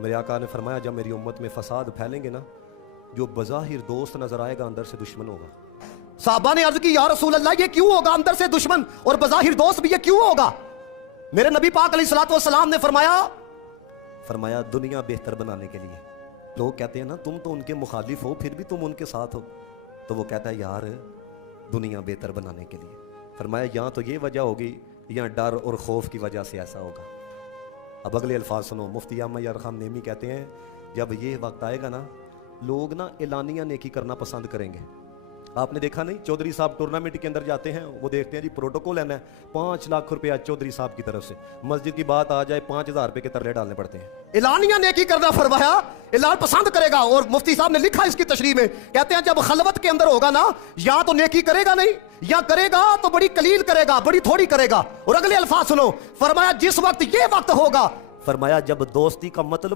मेरे आका ने फरमाया जब मेरी उम्मत में फसाद फैलेंगे ना, जो बज़ाहिर दोस्त नजर आएगा अंदर से दुश्मन होगा। साहबा ने अर्ज की या रसूल अल्लाह ये क्यों होगा, अंदर से दुश्मन और बज़ाहिर दोस्त भी, ये क्यों होगा? मेरे नबी पाक अलैहिस्सलातु वस्सलाम ने फरमाया दुनिया बेहतर बनाने के लिए। लोग कहते हैं ना तुम तो उनके मुखालिफ हो फिर भी तुम उनके साथ हो, तो वो कहता है यार दुनिया बेहतर बनाने के लिए। फरमाया यहाँ तो ये वजह होगी, यहाँ डर और खौफ की वजह से ऐसा होगा। अब अगले अल्फाज सुनो, मुफ्ती अहमद यार खान नेमी कहते हैं जब ये वक्त आएगा ना, लोग ना एलानिया नेकी करना पसंद करेंगे। आपने देखा नहीं, चौधरी साहब टूर्नामेंट के अंदर जाते हैं, वो देखते हैं जी प्रोटोकॉल है ना, 5 लाख रुपया चौधरी साहब की तरफ से, मस्जिद की बात आ जाए 5,000 रुपए के तरले डालने पड़ते हैं। एलानिया नेकी करना फरमाया, ऐलान पसंद करेगा। और मुफ्ती साहब ने लिखा इसकी तशरीह में, कहते हैं जब खलवत के अंदर होगा ना, या तो नेकी करेगा नहीं, या करेगा तो बड़ी कलील करेगा, बड़ी थोड़ी करेगा। और अगले अल्फाज सुनो, फरमाया जिस वक्त ये वक्त होगा, फरमाया जब दोस्ती का मतलब